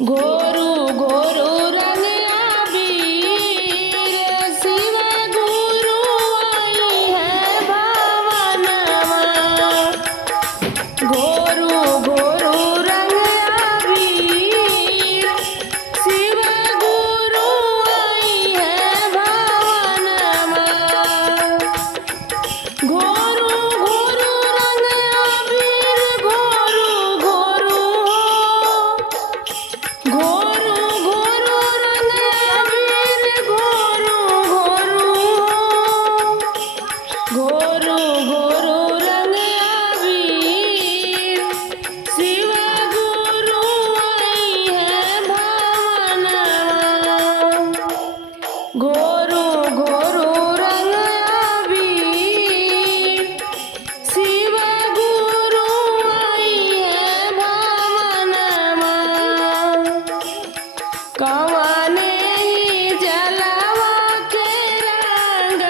घोरू घोरू रंग आबीर शिव गुरु आई है भावनवा। घोरू घोरू रंग आबीर शिव गुरु आई है भावनवा। घोरू घोरू रंग आबीर घोरू घोरू घोरू घोरू रंग आबीर घोरू घोरू घोरू घोरू रंग आबीर शिव गुरु आई है भावनवा। घोरू घोरू रंग आबीर शिव गुरु आई है भावनवा। कवने ही जलवा के रंग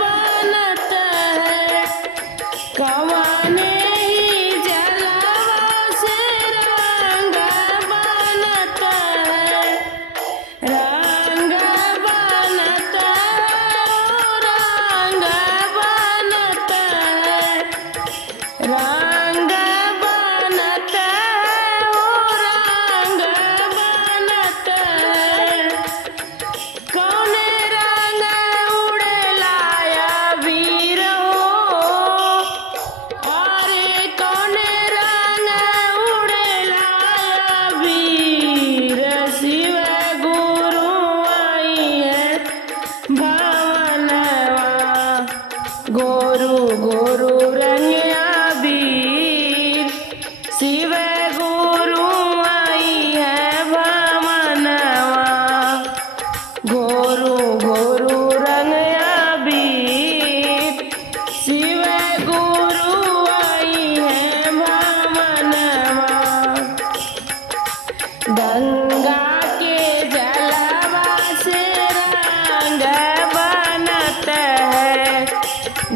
बनत है। कवने ही जलवा से रंग बनत है। रंग बनत है रंग बनत है। रंग बनत है रंग बनत है। कौने रंग उड़ेलाया वीर हो। अरे कौने रंग उड़ेलाया वीर शिव गुरु आई है भावनवा। गोरू गोरू रंग आबीर शिव गुरु आई है भावनवा। घोरू घोरू रंग आबीर शिव गुरु आई है भावनवा। गंगा के जलवा से रंग बनत है।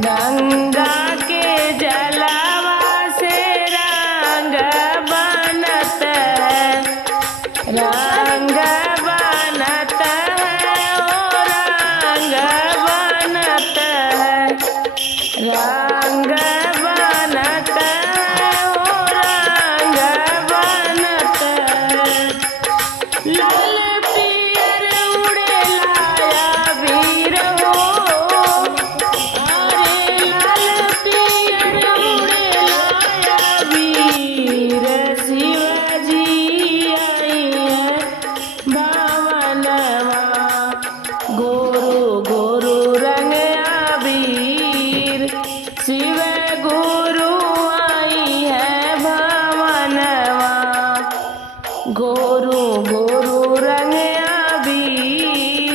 गंगा के जलवा से रंग बनत है। रंग बनत है रंग बनत है। रंग बनत है रंग बनत है। लाल पियर उड़ेलाया वीर हो। अरे लाल पियर उड़ेलाया वीर शिवजी आई है भावनवा। गोरू गोरू रंग आबीर शिव गुरु आई है भावनवा। गोरू गोरू रंग आबीर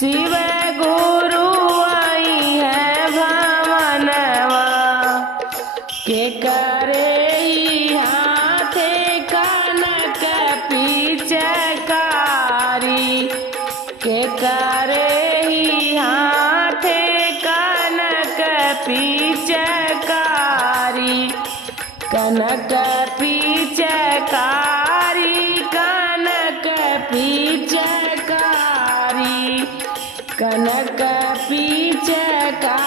शिव गुरु आई है भावनवा। के करे ही हाथे कनक पिचकारी। के करे ही हाथे कनक पिचकारी। कनक पिचकारी कनक पिचकारी। कनक पिचकारी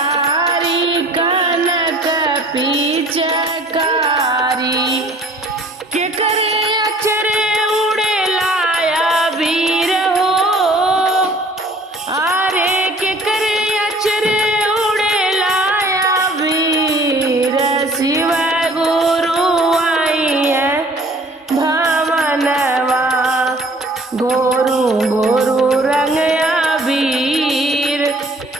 कनक पिचकारी। के करे अचरे उड़ेलाया वीर हो। अरे के करे अचरे उड़ेलाया वीर शिव गुरु आई है भावनवा। गोरू गोरू रंग आबीर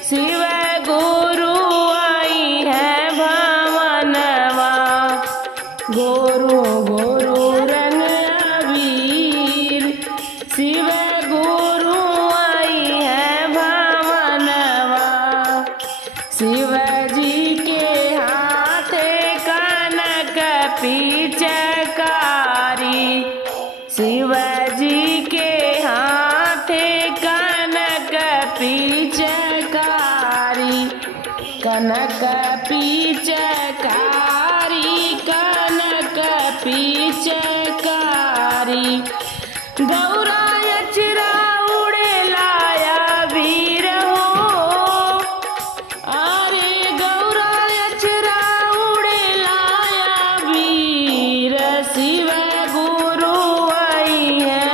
शिव गुरु आई है भावनवा। गोरू गोरू रंग आबीर शिव गुरु आई है भावनवा। शिवजी के हाथे कनक पिचकारी। शिवजी के हाथे कनक पिचकारी। कनक पिचकारी कनक पिचकारी। गौरा अचरा उड़े लाया वीर हो, अरे गौरा अचरा उड़े लाया वीर, शिव गुरु आई है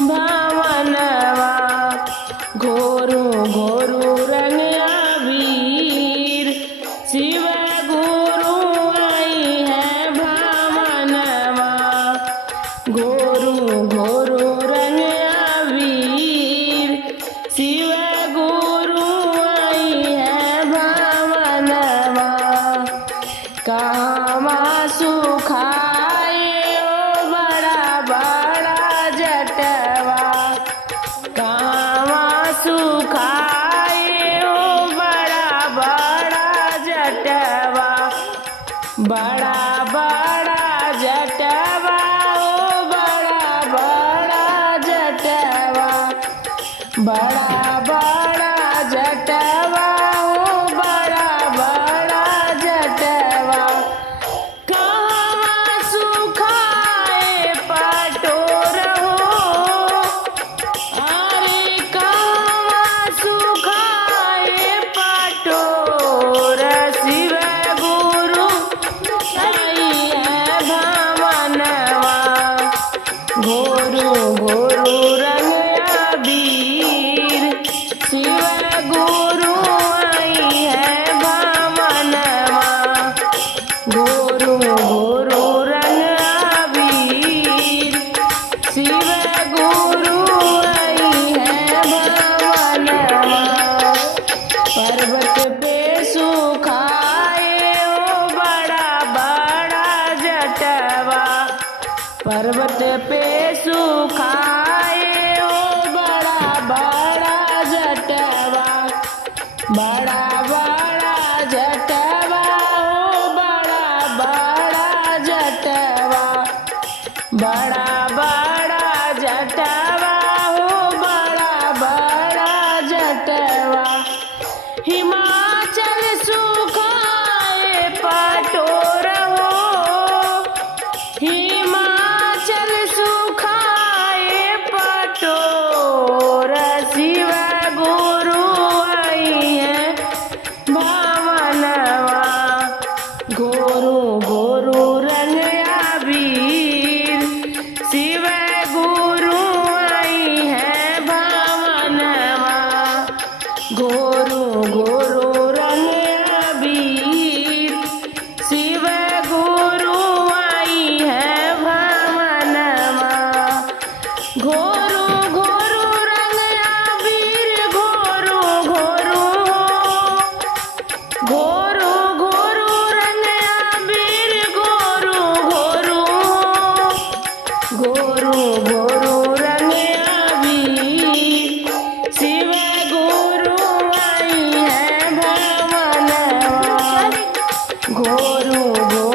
भावनवा, घोरू घोरू रंग अबीर, शिव गुरु आई है भावनवा, घोरू घोरू रंग अबीर, शिव गुरु आई है भावनवा, कहाँ सुखाए ओ बड़ा बड़ा जटवा, कहाँ सुखाए ओ बड़ा बड़ा जटवा, बड़ा बड़ा जटवा ओ बड़ा बड़ा जटवा, बड़ा बड़ा जटवा ओ बड़ा बड़ा जटवा, कहाँ सुखाए पटोर हो, अरे कहाँ सुखाए पटोर, शिव गुरु आई है भावनवा, घोरू घोरू रंग अबीर, शिव गुरु आई है भावनवा, घोरू घोरू रंग अबीर, शिव गुरु आई है भावनवा, पर्वत पे सुखाए ओ बड़ा बड़ा जटवा, पर्वत पे सुखाए ओ बड़ा बड़ा जटवा, बड़ा बड़ा जटवा ओ बड़ा बड़ा जटवा, बड़ा बड़ा जटवा ओ बड़ा बड़ा जटवा, हिमाचल सुखाए पटोर हो, हिमाचल सुखाए पटोर, शिव गुरु आई है भावनवा, घोरू घोरू रंग अबीर, शिव गुरु आई है भावनवा, घोरू घोरू रंग अबीर, शिव गुरु आई है भावनवा, घोरू घोरू रंग अबीर, घोरू घोरू, घोरू घोरू रंग अबीर, घोरू घोरू, घोरू घोरू रंग अबीर, शिव गुरु आई है भावनवा, घोरू घोरू